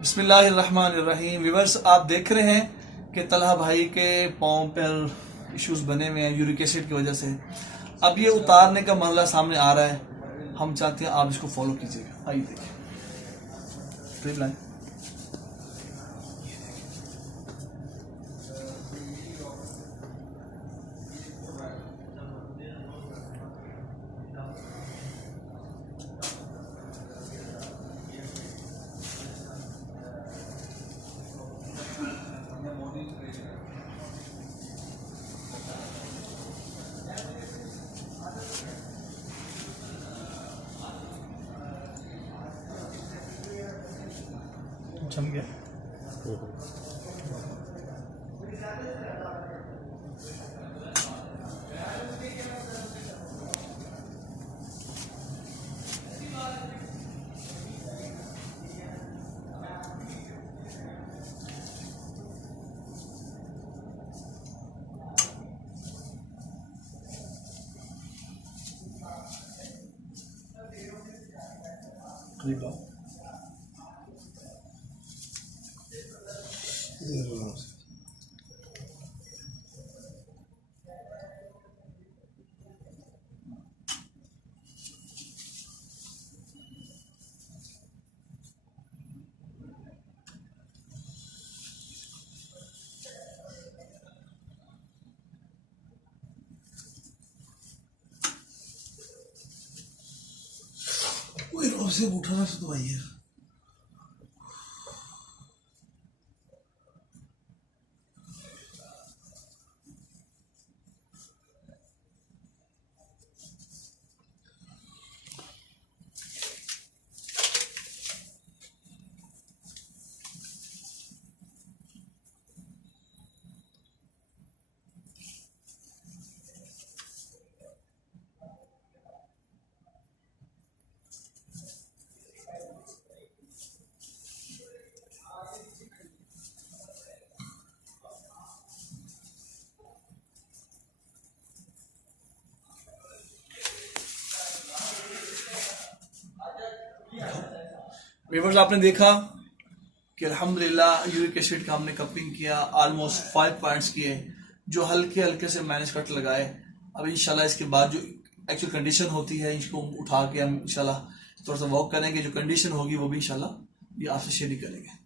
बिस्मिल्लाहिर्रहमानिर्रहीम। व्यूअर्स, आप देख रहे हैं कि तलहा भाई के पाँव पर इश्यूज बने हुए हैं यूरिक एसिड की वजह से। अब ये उतारने का मामला सामने आ रहा है। हम चाहते हैं आप इसको फॉलो कीजिएगा। आइए देखिए ट्रिप लाइन। जम गया। करीब लाओ। से उठाना से तो आई है। व्यूअर्स, आपने देखा कि अल्हम्दुलिल्लाह यूरिक एसिड का हमने कपिंग किया, ऑलमोस्ट 5 पॉइंट्स किए जो हल्के हल्के से मैनेज कट लगाए। अब इंशाल्लाह इसके बाद जो एक्चुअल कंडीशन होती है इसको उठा के हम इंशाल्लाह थोड़ा सा वॉक करेंगे। जो कंडीशन होगी वो भी इंशाल्लाह ये आपसे शेयर करेंगे।